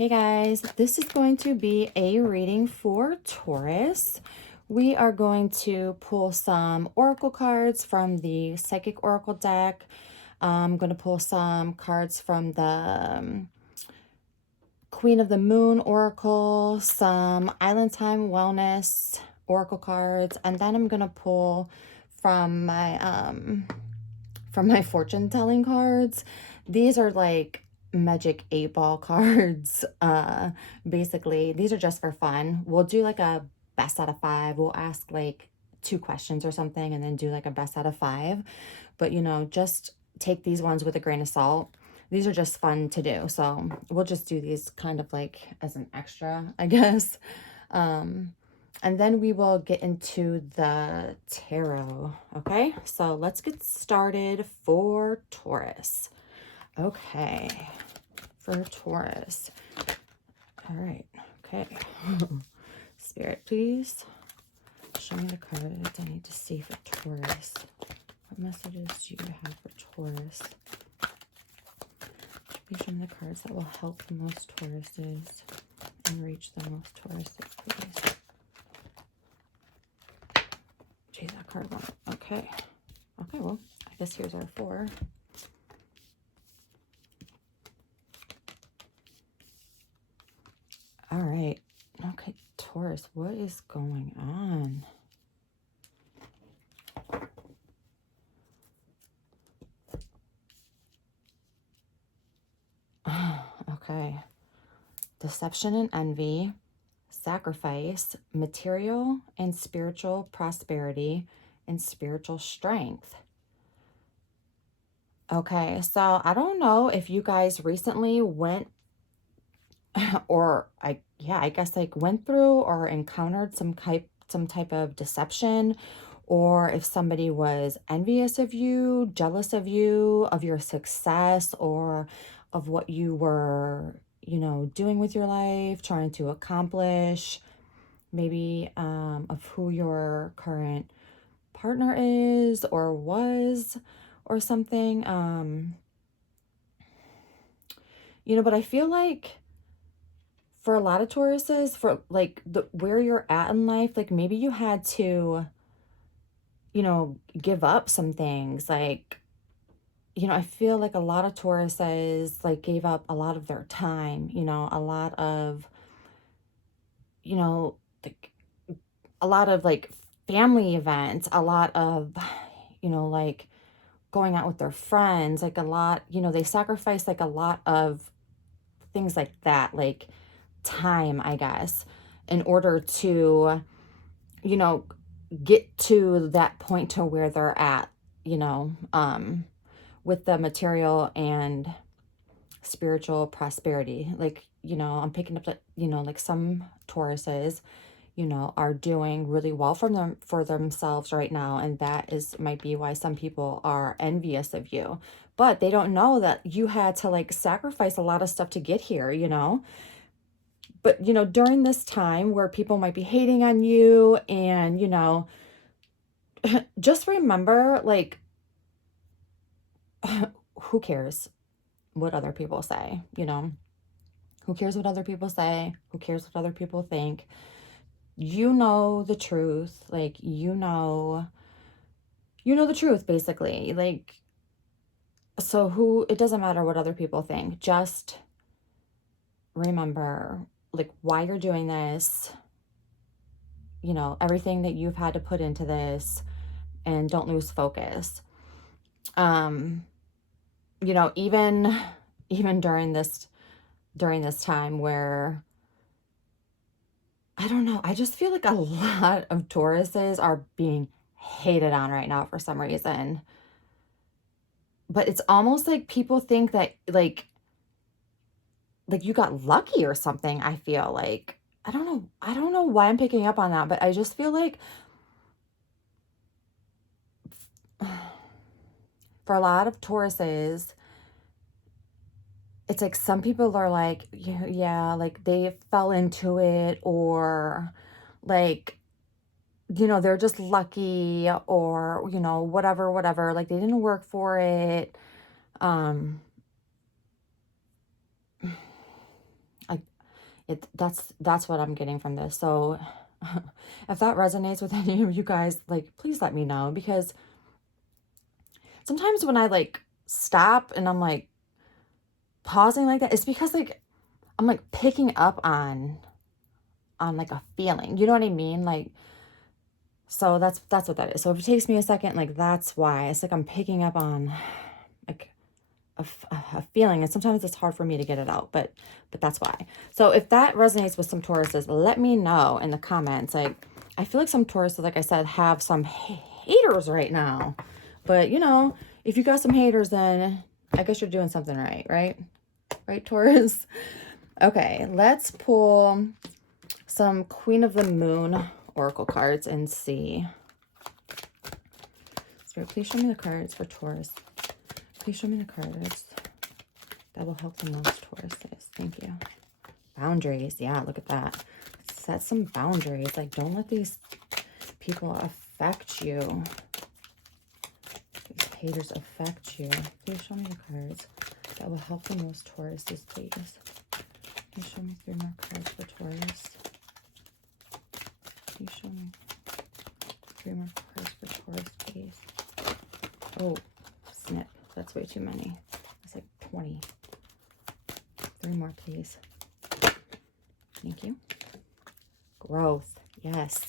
Hey guys, this is going to be a reading for Taurus. We are going to pull some oracle cards from the Psychic Oracle deck. I'm going to pull some cards from the Queen of the Moon Oracle, some Island Time Wellness Oracle cards, and then I'm going to pull from my fortune telling cards. These are like magic 8-ball cards. Basically these are just for fun. We'll do like a best out of 5. We'll ask like 2 questions or something and then do like a best out of 5, but just take these ones with a grain of salt. These are just fun to do, so we'll just do these kind of like as an extra, I guess. And then we will get into the tarot. Okay, so let's get started for Taurus. Okay, for Taurus. All right, okay. Spirit, please show me the cards I need to see for Taurus. What messages do you have for Taurus? Please show me the cards that will help the most Tauruses and reach the most Tauruses, please. Geez, that card went. Okay. Okay, well, I guess here's our 4. All right. Okay, Taurus, what is going on? Okay. Deception and envy, sacrifice, material and spiritual prosperity, and spiritual strength. Okay, so I don't know if you guys recently went or I guess like went through or encountered some type of deception, or if somebody was envious of you, jealous of you, of your success, or of what you were, doing with your life, trying to accomplish, maybe of who your current partner is or was or something. But I feel like for a lot of Tauruses, for like where you're at in life, like maybe you had to, give up some things. Like, I feel like a lot of Tauruses like gave up a lot of their time, a lot of, like a lot of like family events, a lot of, like going out with their friends, like a lot, they sacrifice like a lot of things like that, like time, I guess, in order to, get to that point to where they're at, with the material and spiritual prosperity. Like, I'm picking up that, like some Tauruses, are doing really well for themselves right now. And that might be why some people are envious of you, but they don't know that you had to like sacrifice a lot of stuff to get here, but during this time where people might be hating on you and just remember, like, who cares what other people say? Who cares what other people say? Who cares what other people think? You know the truth. Like, you know the truth, basically. Like, so it doesn't matter what other people think. Just remember, like, why you're doing this, everything that you've had to put into this, and don't lose focus. Even during this time where, I don't know, I just feel like a lot of Tauruses are being hated on right now for some reason. But it's almost like people think that like you got lucky or something. I feel like, I don't know why I'm picking up on that, but I just feel like for a lot of Tauruses, it's like some people are like, yeah, like they fell into it, or like, they're just lucky, or, whatever, like they didn't work for it. That's what I'm getting from this. So if that resonates with any of you guys, like, please let me know, because sometimes when I like stop and I'm like pausing like that, it's because like I'm like picking up on like a feeling. You know what I mean? Like, so that's what that is. So if it takes me a second, like that's why. It's like I'm picking up on like a feeling, and sometimes it's hard for me to get it out, but that's why. So if that resonates with some Tauruses, let me know in the comments. Like, I feel like some Tauruses, like I said, have some haters right now, but you know, if you got some haters, then I guess you're doing something right, Taurus? Okay, let's pull some Queen of the Moon oracle cards and see. Spirit, please show me the cards for Taurus. Please show me the cards that will help the most Tauruses. Thank you. Boundaries. Yeah, look at that. Set some boundaries. Like, don't let these people affect you. These haters affect you. Please show me the cards that will help the most Tauruses, please. Please show me 3 more cards for Taurus. Please show me 3 more cards for Taurus, please. Oh, snip. That's way too many. That's like 20. 3 more, please. Thank you. Growth. Yes.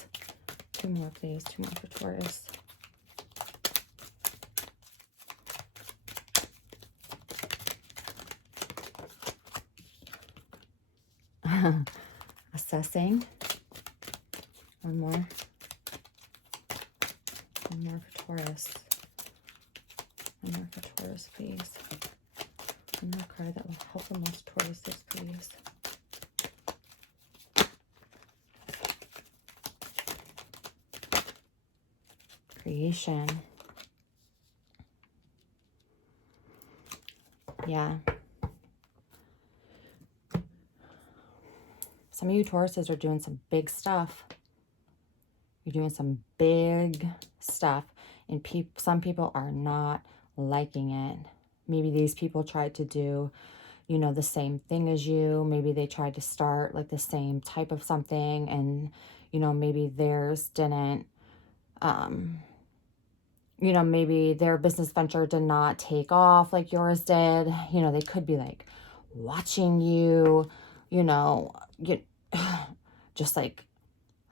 2 more, please. 2 more for Taurus. Assessing. 1 more. 1 more for Taurus. 1 more for Taurus, please. 1 more card that will help the most Tauruses, please. Creation. Yeah. Some of you Tauruses are doing some big stuff. You're doing some big stuff, and some people are not liking it. Maybe these people tried to do, you know, the same thing as you. Maybe they tried to start like the same type of something, and, you know, maybe theirs didn't, you know, maybe their business venture did not take off like yours did. You know, they could be like watching you, you know, just like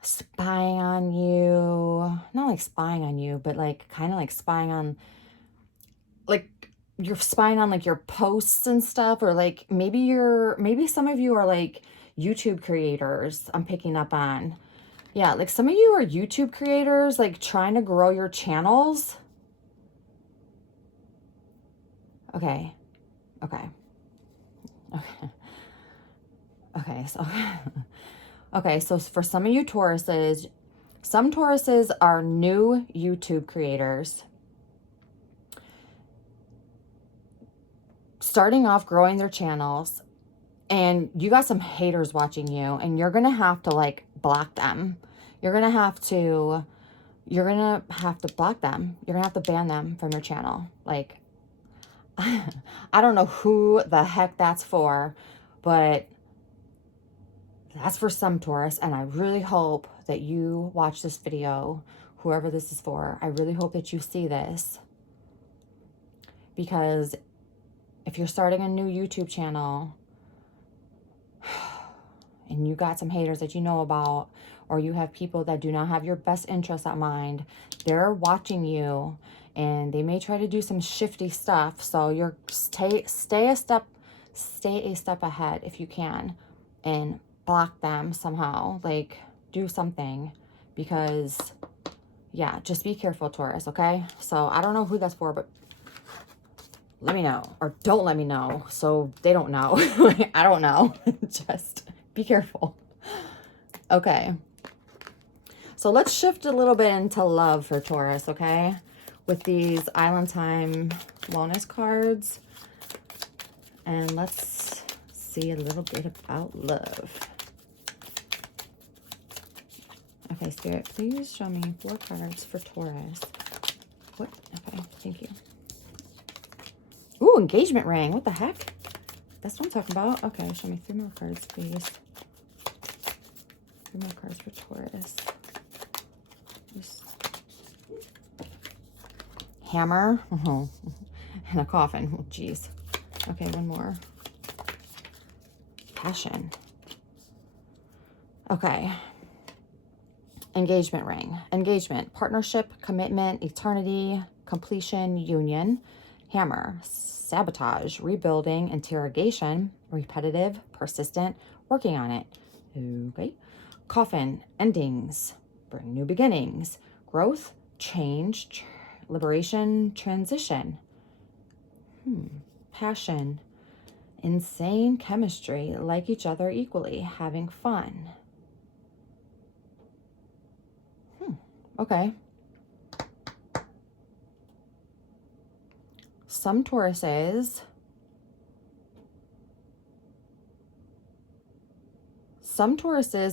spying on you. Not like spying on you, but like kind of like spying on, like you're spying on like your posts and stuff, or like maybe some of you are like YouTube creators. I'm picking up on. Yeah, like some of you are YouTube creators, like trying to grow your channels. Okay. Okay. Okay. Okay. So, okay. So for some of you Tauruses, some Tauruses are new YouTube creators, starting off growing their channels, and you got some haters watching you, and you're going to have to like block them. You're going to have to block them. You're going to have to ban them from your channel. Like, I don't know who the heck that's for, but that's for some Taurus, and I really hope that you watch this video, whoever this is for. I really hope that you see this, because if you're starting a new YouTube channel and you got some haters that you know about, or you have people that do not have your best interests at mind, they're watching you, and they may try to do some shifty stuff. So you're stay a step ahead if you can, and block them somehow. Like, do something, because yeah, just be careful, Taurus. Okay, so I don't know who that's for, but let me know, or don't let me know so they don't know. I don't know. Just be careful. Okay. So let's shift a little bit into love for Taurus, okay? With these Island Time wellness cards. And let's see a little bit about love. Okay, Spirit, please show me 4 cards for Taurus. What? Okay, thank you. Ooh, engagement ring. What the heck? That's what I'm talking about. Okay, show me 3 more cards, please. 3 more cards for Taurus. Hammer. And a coffin. Oh, geez. Okay, one more. Passion. Okay. Engagement ring. Engagement. Partnership, commitment, eternity, completion, union. Hammer. Sabotage, rebuilding, interrogation, repetitive, persistent, working on it. Okay. Coffin. Endings. Bring new beginnings. Growth, change, liberation, transition. Passion. Insane chemistry, like each other equally, having fun. Okay. Some Tauruses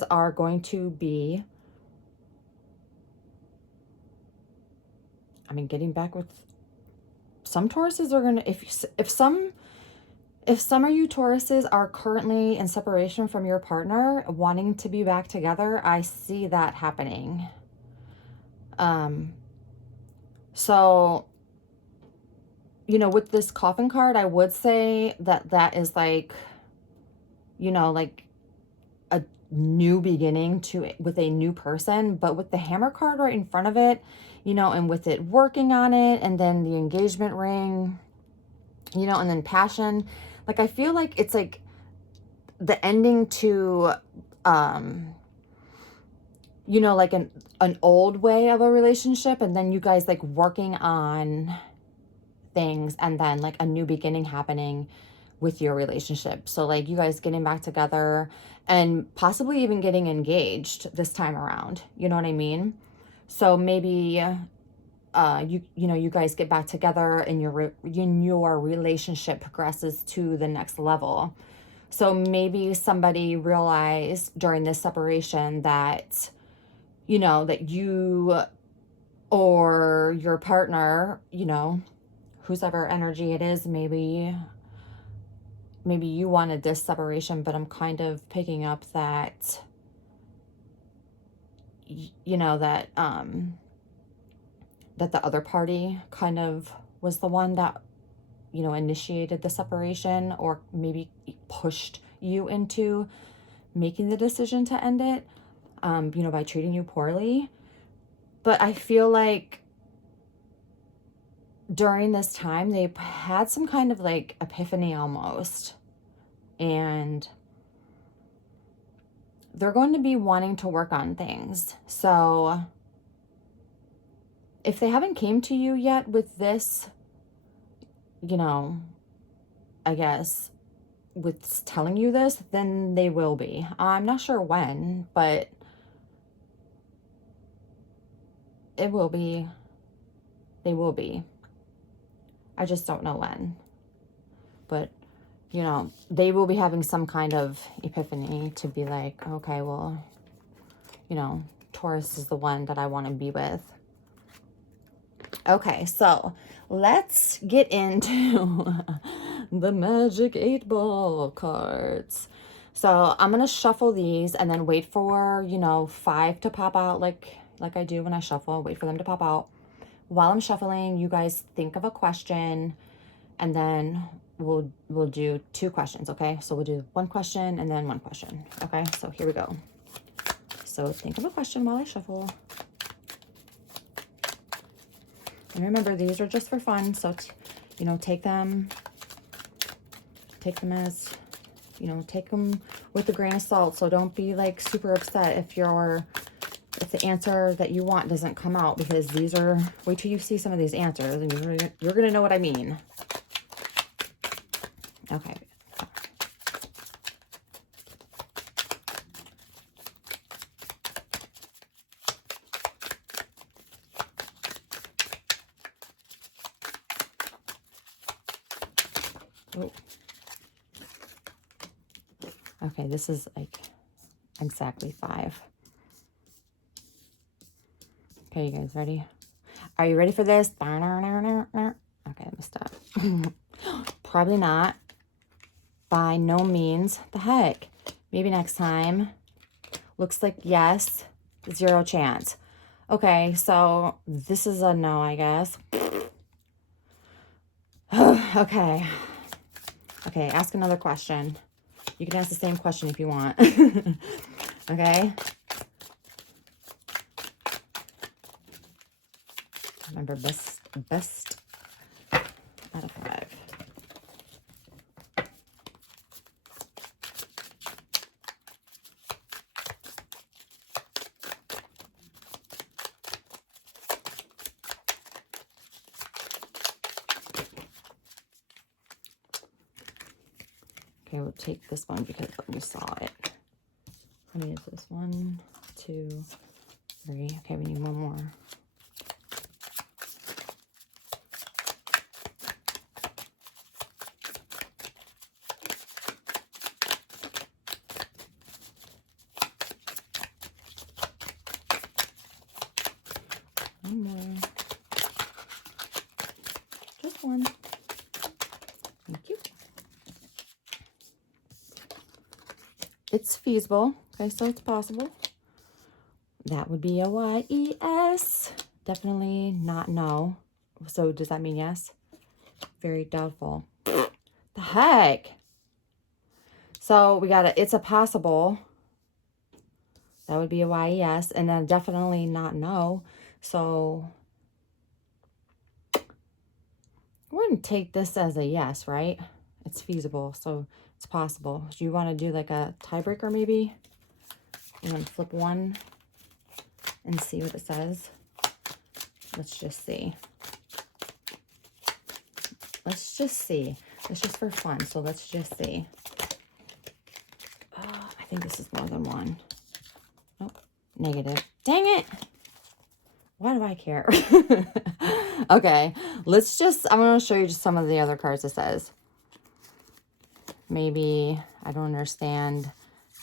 are going to be, I mean, getting back with some Tauruses are going to, if some of you Tauruses are currently in separation from your partner, wanting to be back together, I see that happening. So, you know, with this coffin card, I would say that that is like, you know, like a new beginning with a new person. But with the hammer card right in front of it, you know, and with it working on it, and then the engagement ring, you know, and then passion, like I feel like it's like the ending to, you know, like an old way of a relationship, and then you guys like working on things, and then like a new beginning happening with your relationship. So like you guys getting back together and possibly even getting engaged this time around. You know what I mean? So maybe you know, you guys get back together and your relationship progresses to the next level. So maybe somebody realized during this separation that, you know, that you or your partner, you know, whosever energy it is, maybe you wanted this separation, but I'm kind of picking up that, you know, that that the other party kind of was the one that, you know, initiated the separation, or maybe pushed you into making the decision to end it, you know, by treating you poorly. But I feel like during this time, they had some kind of like epiphany almost. And they're going to be wanting to work on things. So if they haven't came to you yet with this, you know, I guess with telling you this, then they will be. I'm not sure when, but it will be. They will be. I just don't know when. But, you know, they will be having some kind of epiphany to be like, okay, well, you know, Taurus is the one that I want to be with. Okay, so let's get into the Magic 8-Ball cards. So I'm going to shuffle these and then wait for, you know, 5 to pop out like I do when I shuffle. Wait for them to pop out. While I'm shuffling, you guys think of a question, and then we'll do 2 questions, okay? So we'll do 1 question and then 1 question, okay? So here we go. So think of a question while I shuffle. And remember, these are just for fun, so, you know, take them as, you know, take them with a grain of salt. So don't be, like, super upset if the answer that you want doesn't come out, because these are, wait till you see some of these answers, and you're going to know what I mean. Okay. Oh. Okay, this is like exactly 5. Okay, you guys ready? Are you ready for this? Okay, let me stop. Probably not. By no means. The heck? Maybe next time. Looks like yes. 0 chance. Okay, so this is a no, I guess. Okay. Okay, ask another question. You can ask the same question if you want. Okay? Remember, best out of 5. Okay, we'll take this one because we saw it. How many is this? 1, 2, 3. Okay, we need one more. One more. Just one. Thank you. It's feasible. Okay, so it's possible. That would be a yes. Definitely not no. So does that mean yes? Very doubtful. The heck? So we got it's a possible. That would be a yes. And then definitely not no. So we're going to take this as a yes, right? It's feasible. So it's possible. Do you want to do like a tiebreaker maybe? And then flip one and see what it says. Let's just see. Let's just see. It's just for fun. So let's just see. I think this is more than one. Nope. Negative. Dang it. Why do I care? Okay. Let's just, I'm going to show you just some of the other cards it says. Maybe, I don't understand.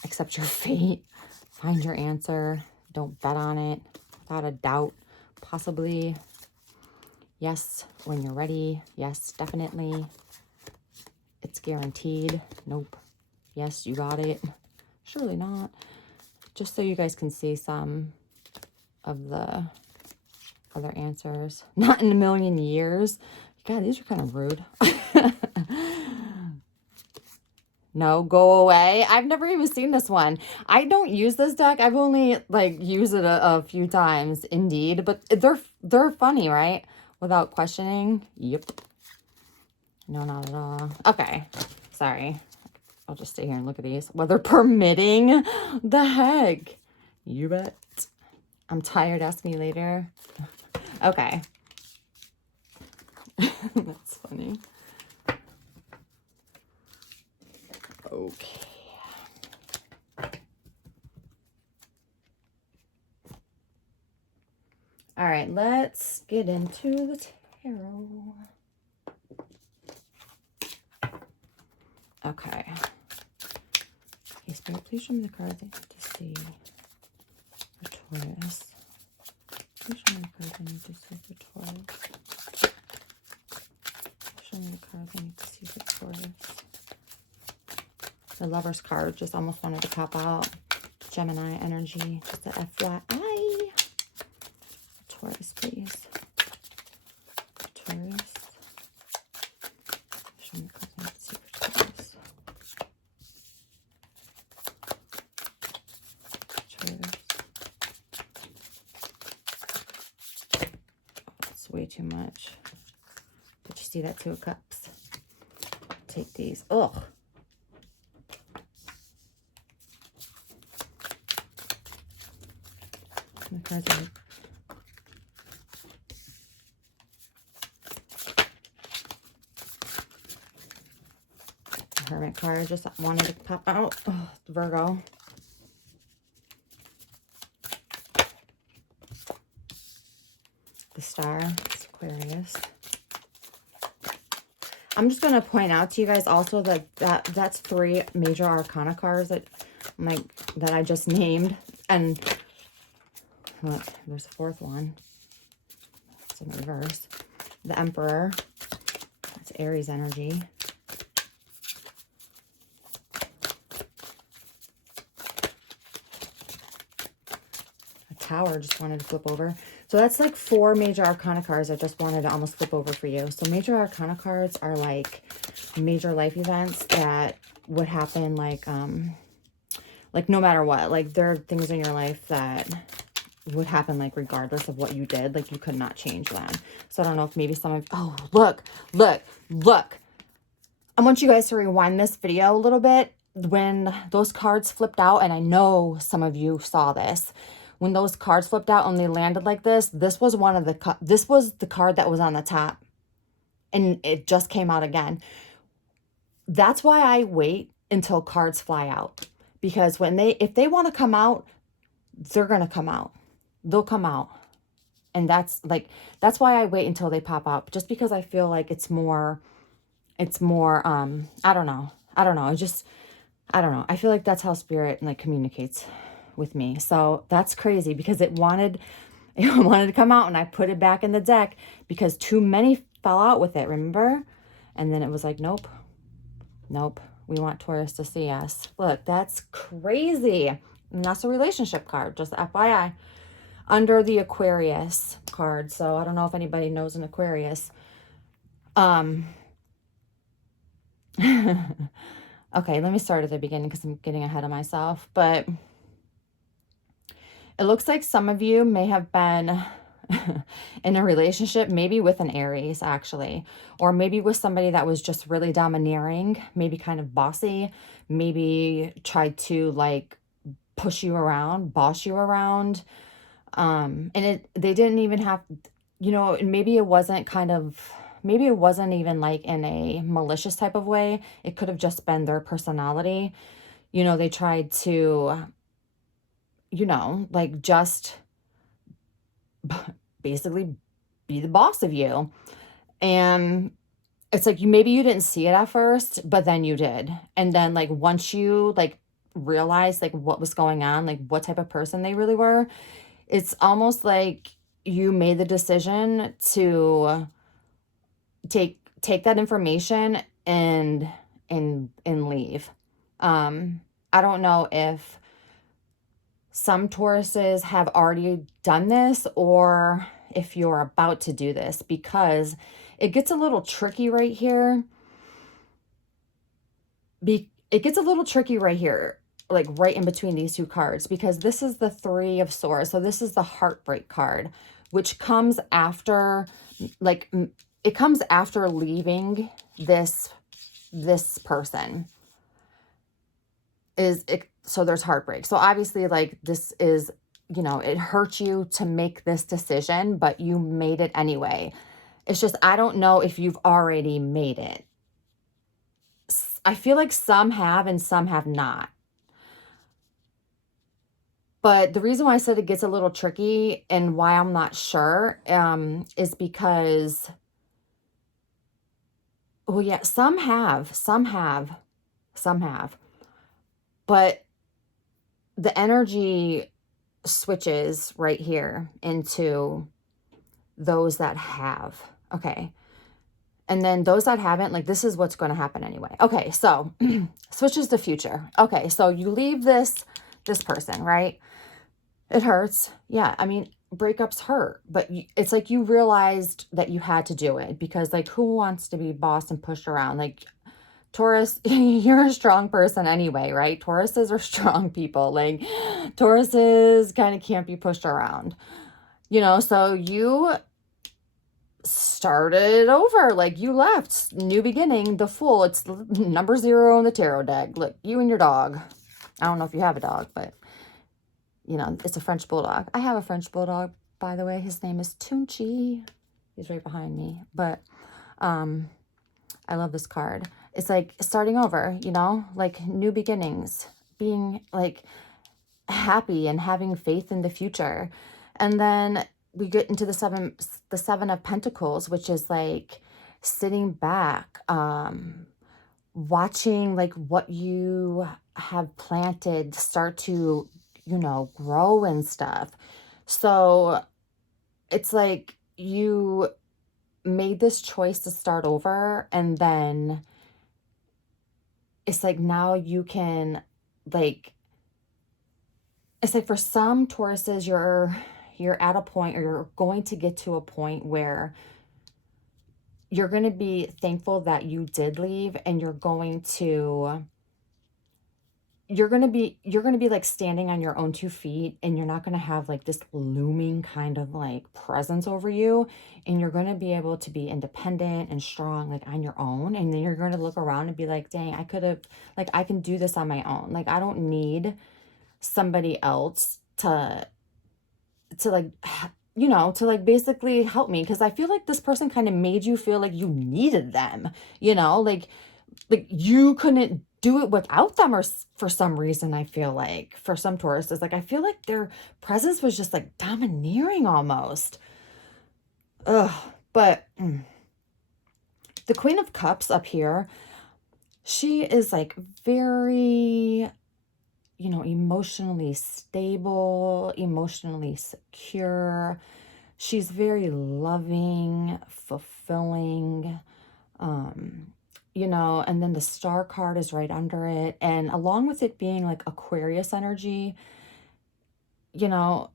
Accept your fate. Find your answer. Don't bet on it. Without a doubt. Possibly. Yes, when you're ready. Yes, definitely. It's guaranteed. Nope. Yes, you got it. Surely not. Just so you guys can see some of the other answers. Not in a million years. God, these are kind of rude. No, go away. I've never even seen this one. I don't use this deck. I've only like used it a few times, indeed. But they're funny, right? Without questioning. Yep. No, not at all. Okay. Sorry. I'll just stay here and look at these. Weather permitting. The heck? You bet. I'm tired. Ask me later. Okay. That's funny. Okay. All right, let's get into the tarot. Okay. Okay, Spirit, please show me the cards I need to see for Taurus. Please show me the cards I need to see for Taurus. Show me the cards I need to see for Taurus. The Lover's card just almost wanted to pop out. Gemini energy, just a FYI. Taurus, please. Taurus. Show me the cards I need to see for Taurus. Taurus. Oh, it's way too much. Did you see that 2 of Cups? Take these. Ugh. The cards are the Hermit card just wanted to pop out. Oh, Virgo. The Star. It's Aquarius. I'm just going to point out to you guys also that that's 3 major arcana cards that that I just named. And look, there's a 4th one. It's in reverse. The Emperor. That's Aries energy. Tower just wanted to flip over. So that's like 4 major arcana cards I just wanted to almost flip over for you. So major arcana cards are like major life events that would happen like no matter what. Like there are things in your life that would happen like regardless of what you did. Like you could not change them. So I don't know if maybe some of, oh, look. I want you guys to rewind this video a little bit. When those cards flipped out, and I know some of you saw this, when those cards flipped out and they landed like this was one of the, this was the card that was on the top, and it just came out again. That's why I wait until cards fly out, because when if they want to come out, they're going to come out. They'll come out. And that's why I wait until they pop up, just because I feel like it's more, I don't know. I don't know. I feel like that's how spirit like communicates with me. So that's crazy, because it wanted to come out, and I put it back in the deck because too many fell out with it, remember? And then it was like, nope. We want Taurus to see us. Look, that's crazy. And that's a relationship card, just FYI. Under the Aquarius card. So I don't know if anybody knows an Aquarius. Okay, let me start at the beginning because I'm getting ahead of myself. But it looks like some of you may have been in a relationship, maybe with an Aries, actually. Or maybe with somebody that was just really domineering, maybe kind of bossy, maybe tried to like push you around, boss you around. And they didn't even have, maybe it wasn't even like in a malicious type of way. It could have just been their personality. They tried to, like just basically be the boss of you. And it's like, maybe you didn't see it at first, but then you did. And then like, once you like realized like what was going on, like what type of person they really were, it's almost like you made the decision to take that information and leave. I don't know if some Tauruses have already done this or if you're about to do this, because it gets a little tricky right here. It gets a little tricky right here, like right in between these two cards, because this is the 3 of Swords. So this is the heartbreak card, which comes after, like, it comes after leaving this person. So there's heartbreak. So obviously, like, this is, it hurt you to make this decision, but you made it anyway. It's just, I don't know if you've already made it. I feel like some have and some have not. But the reason why I said it gets a little tricky and why I'm not sure is because, well, yeah, some have. But the energy switches right here into those that have. Okay. And then those that haven't, like, this is what's going to happen anyway. Okay, so switches to future. Okay, so you leave this person, right? It hurts. Yeah, I mean, breakups hurt, but it's like you realized that you had to do it, because like, who wants to be bossed and pushed around? Like, Taurus, you're a strong person anyway, right? Tauruses are strong people. Like, Tauruses kind of can't be pushed around, so you started over, like you left, new beginning, the Fool. It's number 0 on the tarot deck. Look, you and your dog. I don't know if you have a dog, but it's a French bulldog. I have a French bulldog, by the way. His name is Tunchi. He's right behind me. But I love this card. It's like starting over, like new beginnings, being like happy and having faith in the future. And then we get into the seven of Pentacles, which is like sitting back, watching like what you have planted start to, grow and stuff. So it's like you made this choice to start over, and then it's like now you can like it's like for some Tauruses, you're at a point, or you're going to get to a point where you're going to be thankful that you did leave, and you're going to be like standing on your own 2 feet, and you're not going to have like this looming kind of like presence over you, and you're going to be able to be independent and strong like on your own. And then you're going to look around and be like, dang, I could have, like, I can do this on my own. Like, I don't need somebody else to like to like basically help me, because I feel like this person kind of made you feel like you needed them, like you couldn't do it without them, or for some reason. I feel like for some Tauruses, like, I feel like their presence was just like domineering almost. Ugh. But the Queen of Cups up here, she is like very, emotionally stable, emotionally secure. She's very loving, fulfilling, and then the Star card is right under it. And along with it being like Aquarius energy, you know,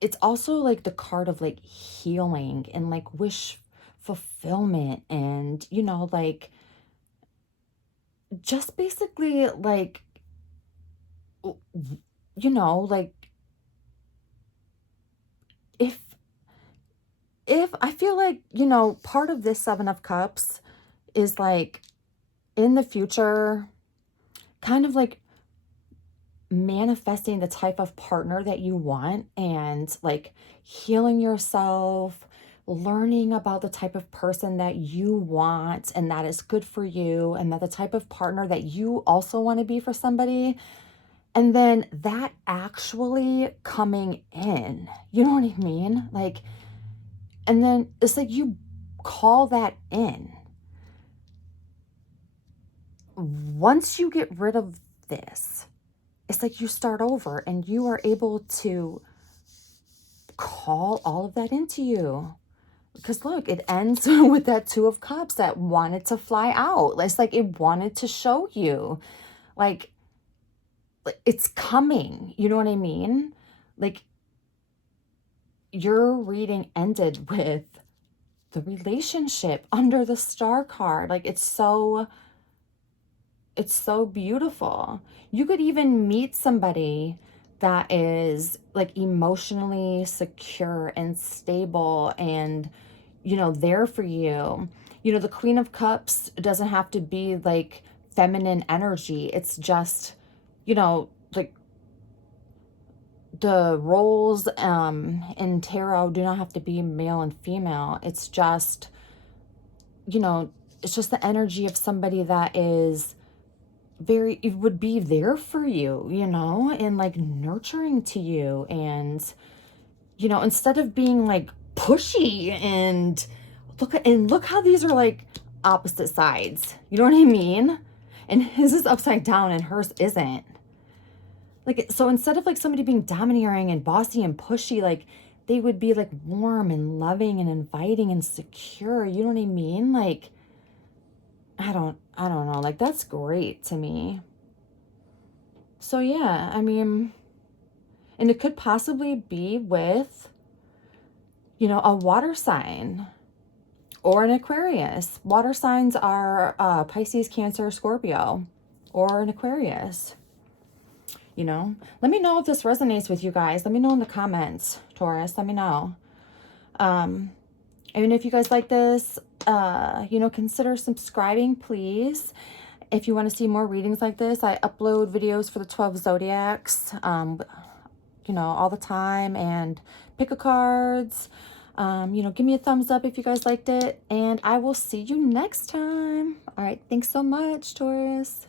it's also like the card of like healing and like wish fulfillment, and, like, just basically like, like, if I feel like, part of this Seven of Cups is like in the future, kind of like manifesting the type of partner that you want, and like healing yourself, learning about the type of person that you want and that is good for you, and that the type of partner that you also want to be for somebody. And then that actually coming in, you know what I mean? Like, and then it's like you call that in. Once you get rid of this, it's like you start over, and you are able to call all of that into you. Because look, it ends with that Two of Cups that wanted to fly out. It's like it wanted to show you, like, it's coming. You know what I mean? Like, your reading ended with the relationship under the Star card. Like, it's so beautiful. You could even meet somebody that is like emotionally secure and stable, and, there for you. The Queen of Cups doesn't have to be like feminine energy. It's just, like, the roles in tarot do not have to be male and female. It's just, it's just the energy of somebody that is it would be there for you, and like nurturing to you. And, instead of being like pushy, and look how these are like opposite sides. You know what I mean? And his is upside down and hers isn't. Like, so instead of like somebody being domineering and bossy and pushy, like, they would be like warm and loving and inviting and secure. You know what I mean? Like, I don't know. Like, that's great to me. So yeah, I mean, and it could possibly be with, a water sign or an Aquarius. Water signs are Pisces, Cancer, Scorpio, or an Aquarius. Let me know if this resonates with you guys. Let me know in the comments, Taurus. Let me know. And if you guys like this, consider subscribing, please. If you want to see more readings like this, I upload videos for the 12 zodiacs, all the time, and pick a cards. Give me a thumbs up if you guys liked it, and I will see you next time. All right. Thanks so much, Taurus.